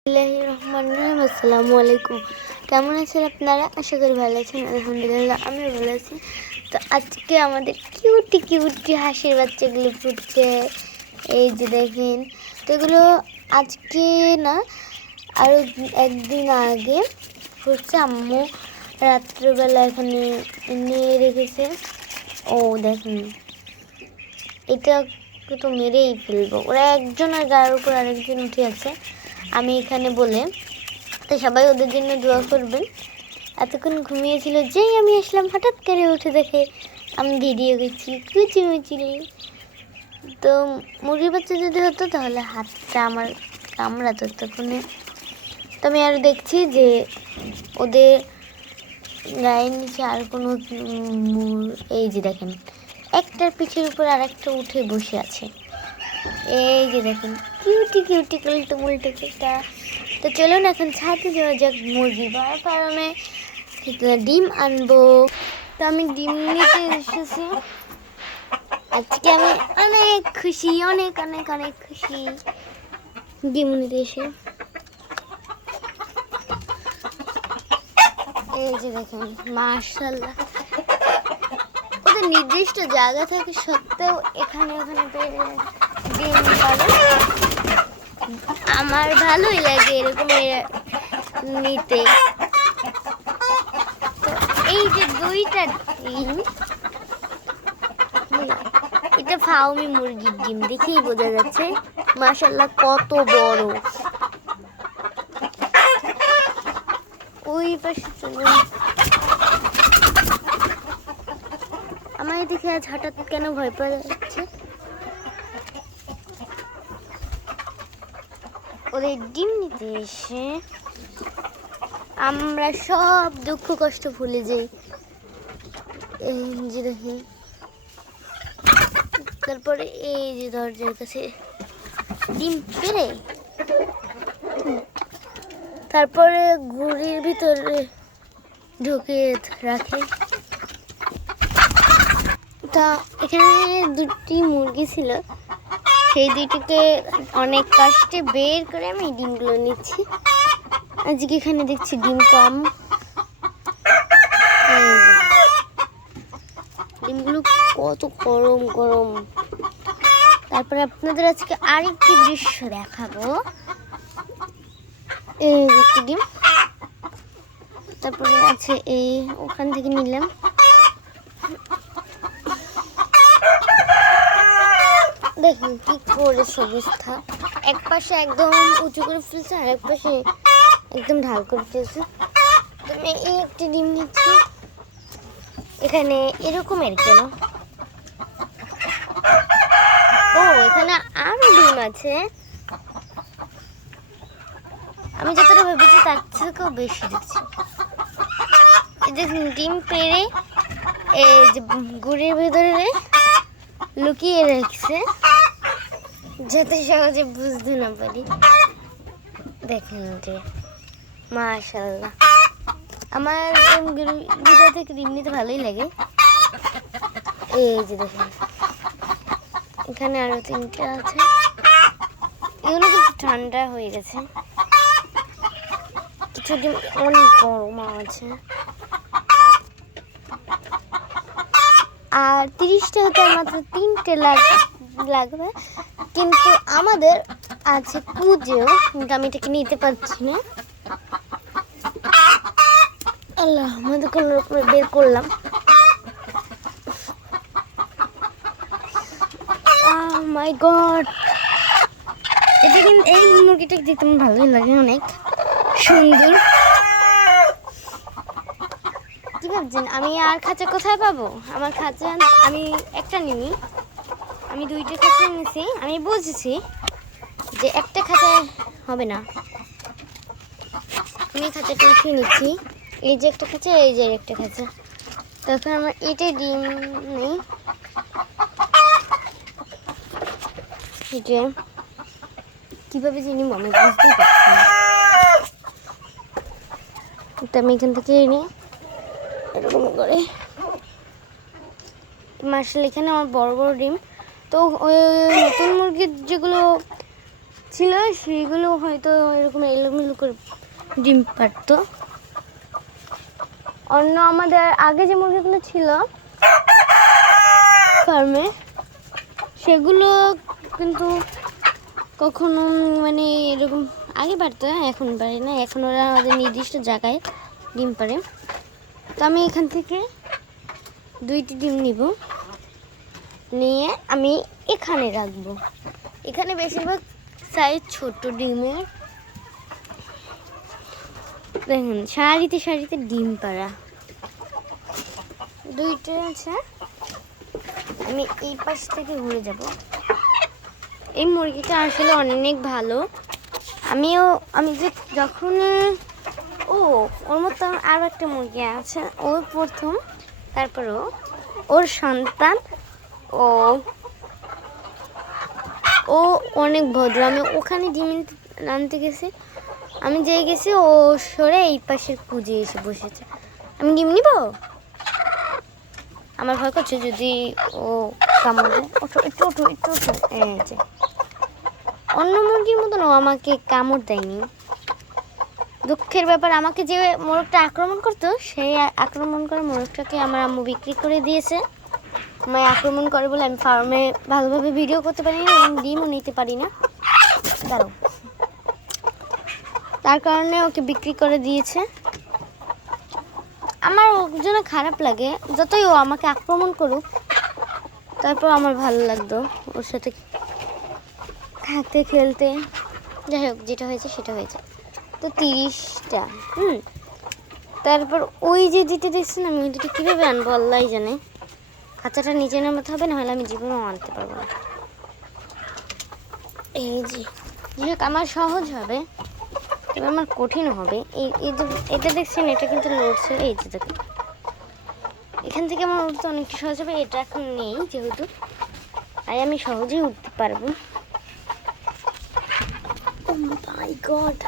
আসসালামু আলাইকুম। কেমন আছেন আপনারা? আশা করি ভালো আছেন। আলহামদুলিল্লাহ আমিও ভালো আছি। তো আজকে আমাদের কিউটি কিউটি হাঁসের বাচ্চাগুলো ফুটছে, এই যে দেখেন। তো এগুলো আজকে না, আরও একদিন আগে ফুটছে। আম্মু রাত্রেবেলা এখানে নিয়ে রেখেছে। ও দেখেন, এটা তো মেরেই ফেলবো। ওরা একজনের গায়ের উপর আরেকজন উঠে আছে আমি এখানে বলে। তো সবাই ওদের জন্য দোয়া করবেন। এতক্ষণ ঘুমিয়েছিল, যেই আমি আসলাম হঠাৎ করে উঠে দেখে আমি ভিডিও করছি কুচিমুচিলি। তো মুরগির বাচ্চা যদি হতো তাহলে হাতটা আমার কামড়াতো ততক্ষণে। তো আমি আরও দেখছি যে ওদের গায়ের নিচে আর কোনো এই যে দেখেন, একটার পিঠের উপর আর একটা উঠে বসে আছে। এই যে দেখেন কিউটি কিউটি উল্টো মুল্টো একটা। তো চলুন এখন ছাদে যাওয়া যাক মুরগি ফার্মে। ডিম আনবো। তো আমি ডিম নিতে এসেছি। আজকে আমি অনেক খুশি, অনেক অনেক অনেক খুশি ডিম নিতে এসে। এই যে দেখেন মাশাআল্লাহ, ওদের নির্দিষ্ট জায়গা থাকে সত্ত্বেও এখানে ওখানে ডিম পাবে। আমার ভালোই লাগে এরকম নিতে। তো এই যে দুইটা ডিম, এটা ফাউমি মুরগির ডিম, দেখেই বোঝা যাচ্ছে মাশাআল্লাহ কত বড়। ওই পাশে চলুন। আমার এদিকে আজ হঠাৎ কেন ভয় পাওয়া যাচ্ছে। ওদের ডিম নিতে এসে আমরা সব দুঃখ কষ্ট ভুলে যাই। এই যে দেখি, তারপরে এই যে দরজার কাছে ডিম পেরে তারপরে ঘুড়ির ভিতরে ঢুকিয়ে রাখে। তা এখানে দুটি মুরগি ছিল, সেই দুটিকে অনেক কষ্টে বের করে আমি ডিমগুলো নিচ্ছি। আজকে এখানে দেখছি ডিম কম। ডিমগুলো কত গরম গরম। তারপরে আপনাদের আজকে আরেকটি দৃশ্য দেখাবো। এই একটি ডিম, তারপরে আছে এই ওখান থেকে নিলাম। দেখুন কি করেছে অবস্থা, এক পাশে একদম উঁচু করে ফেলছে আর এক পাশে একদম ঢাল করে ফেলছে। তো আমি এই একটি ডিম নিচ্ছি। এখানে এরকমের কেন? ও এখানে আরো ডিম আছে। আমি যতটা ভেবেছি তার থেকেও বেশি দিচ্ছি। এই দেখুন ডিম পেড়ে এই যে গুড়ির ভেতরে লুকিয়ে রাখছে যাতে সহজে বুঝতে না পারি। দেখেন যে মাশাআল্লাহ, আমার ভিতর থেকে ডিম নিতে ভালোই লাগে। এই যে দেখেন এখানে আরো তিনটা আছে, এগুলো কিন্তু ঠান্ডা হয়ে গেছে। কিছু ডিম অনেক গরম আছে। আর 30টা হতে মাত্র 3টে লাগবে, কিন্তু আমাদের আছে কুজেও, কিন্তু আমি এটাকে নিতে পারছি না। আল্লাহ, আমাদের কোনো রকমে বের করলাম। মাই গড, এটা কিন্তু এই মুরগিটাকে দেখতে আমার ভালোই লাগে, অনেক সুন্দর। কি ভাবছেন আমি আর খাঁচা কোথায় পাবো? আমার খাঁচা আমি একটা নিই, আমি 2টে খাঁচা নিয়েছি। আমি বুঝেছি যে একটা খাঁচায় হবে না, আমি খাঁচাটা উঠিয়ে নিচ্ছি। এই যে একটা খাঁচা, এই যে একটা খাঁচা। তখন আমার এটাই ডিম নেই। এটা কীভাবে চিনি আমি বুঝতেই পারছি না। তো আমি এখান থেকে নিই এরকম করে। মার্শাল এখানে আমার বড় বড় ডিম। তো ওই নতুন মুরগির যেগুলো ছিল সেগুলো হয়তো এরকম এলোমেলো করে ডিম পারতো। অন্য আমাদের আগে যে মুরগিগুলো ছিল ফার্মে সেগুলো কিন্তু কখনো মানে এরকম আগে পারতো, এখন পারে না। এখন ওরা আমাদের নির্দিষ্ট জায়গায় ডিম পারে। তো আমি এখান থেকে 2টি ডিম নিব, নিয়ে আমি এখানে রাখবো। এখানে বেশিরভাগ সাইজ ছোট ডিমের। দেখুন সারিতে সারিতে ডিম পাড়া 2টা আছে। আমি এই পাশ থেকে ঘুরে যাব। এই মুরগিটা আসলে অনেক ভালো। আমি যে যখন ওর মতো আরও একটা মুরগি আছে, ও প্রথম, তারপরও ওর সন্তান ও অনেক ভদ্র। আমি ওখানে ডিম আনতে গেছি, আমি যেই গেছি ও সরে এই পাশের কুঁজে এসে বসেছে। আমি ডিম নিব, আমার ভয় করছে যদি ও কামড় দেয়। একটু এই যে অন্য মুরগির মতন ও আমাকে কামড় দেয়নি। দুঃখের ব্যাপার, আমাকে যে মোরগটা আক্রমণ করতো সেই আক্রমণ করা মোরগটাকে আমার আম্মু বিক্রি করে দিয়েছে। আমায় আক্রমণ করে বলে আমি ফার্মে ভালোভাবে ভিডিও করতে পারি না এবং ডিমও নিতে পারি না। দাঁড়াও, তার কারণে ওকে বিক্রি করে দিয়েছে। আমার ওর জন্য খারাপ লাগে, যতই ও আমাকে আক্রমণ করুক তারপর আমার ভালো লাগতো ওর সাথে থাকতে খেলতে। যাই হোক, যেটা হয়েছে সেটা হয়েছে। তো 30টা তারপর ওই যে দিতে দেখছেন, আমি ওই দুটো কীভাবে আনবো আল্লাহই জানে। খাঁচাটা নিচে নামাতে হবে, নাহলে আমি জীবনেও আনতে পারবো না। এই যে যাই হোক, আমার সহজ হবে, তবে আমার কঠিন হবে। এটা দেখছেন, এটা কিন্তু লড়ছে। এই যে দেখুন, এখান থেকে আমার উঠতে অনেকটা সহজ হবে। এটা এখন নেই যেহেতু, তাই আমি সহজেই উঠতে পারবো। ও মাই গড,